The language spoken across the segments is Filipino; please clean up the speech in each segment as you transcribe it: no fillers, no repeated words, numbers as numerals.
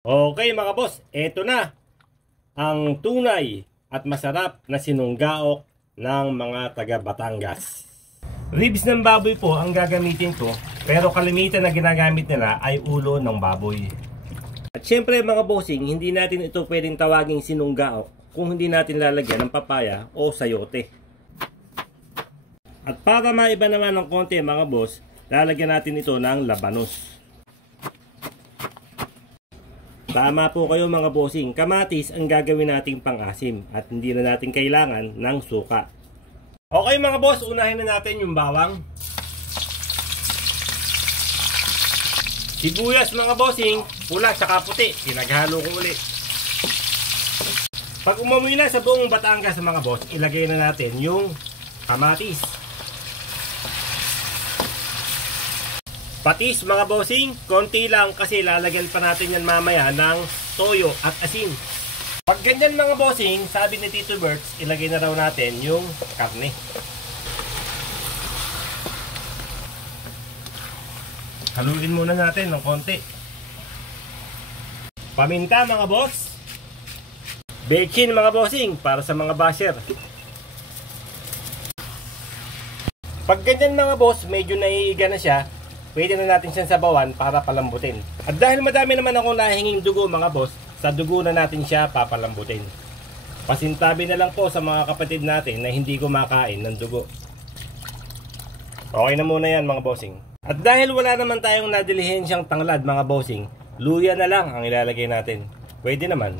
Okay mga boss, eto na ang tunay at masarap na sinunggaok ng mga taga Batangas. Ribs ng baboy po ang gagamitin ko, pero kalimitan na ginagamit nila ay ulo ng baboy. At syempre mga bossing, hindi natin ito pwedeng tawaging sinunggaok kung hindi natin lalagyan ng papaya o sayote. At para maiba naman ng konti mga boss, lalagyan natin ito ng labanos. Tama po kayo mga bossing, kamatis ang gagawin nating pang-asim at hindi na natin kailangan ng suka. Okay mga boss, unahin na natin yung bawang. Sibuyas mga bossing, pula tsaka puti, pinaghalo ko ulit. Pag umuwi na sa buong Batangas mga boss, ilagay na natin yung kamatis. Patis mga bossing, konti lang kasi lalagyan pa natin yan mamaya ng toyo at asin. Pag ganyan mga bossing, sabi ni Tito Berts, ilagay na raw natin yung karne. Haluin muna natin ng konti. Paminta mga boss. Bechin mga bossing, para sa mga basher. Pag ganyan mga boss, medyo naiiga na siya, pwede na natin siyang sabawan para palambutin. At dahil madami naman akong nahinging dugo mga boss, sa dugo na natin siya papalambutin. Pasintabi na lang po sa mga kapatid natin na hindi kumakain ng dugo. Okay na muna yan mga bossing. At dahil wala naman tayong nadilihin siyang tanglad mga bossing, luya na lang ang ilalagay natin. Pwede naman.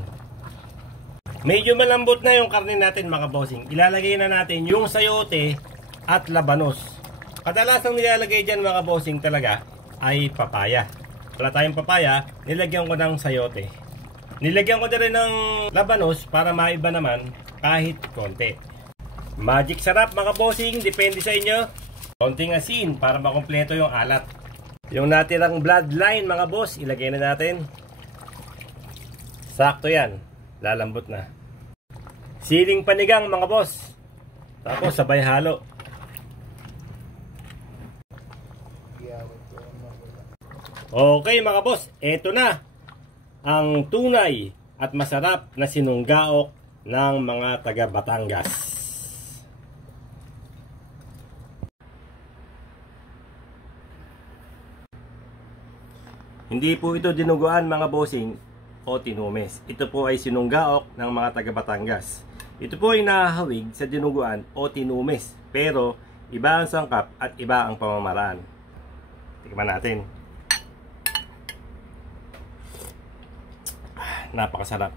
Medyo malambot na yung karne natin mga bossing. Ilalagay na natin yung sayote at labanos. Kadalasang nilalagay dyan mga bossing talaga ay papaya. Wala tayong papaya, nilagyan ko ng sayote. Nilagyan ko na rin ng labanos para maiba naman kahit konti. Magic sarap mga bossing, depende sa inyo. Konting asin para makumpleto yung alat. Yung natirang bloodline mga boss, ilagay na natin. Sakto yan, lalambot na. Siling panigang mga boss. Tapos sabay halo. Okay mga boss, eto na ang tunay at masarap na sinunggaok ng mga taga Batangas. Hindi po ito dinuguan mga bossing o tinumes. Ito po ay sinunggaok ng mga taga Batangas. Ito po ay nahahawig sa dinuguan o tinumes, pero iba ang sangkap at iba ang pamamaraan. Tikman natin. Napakasarap.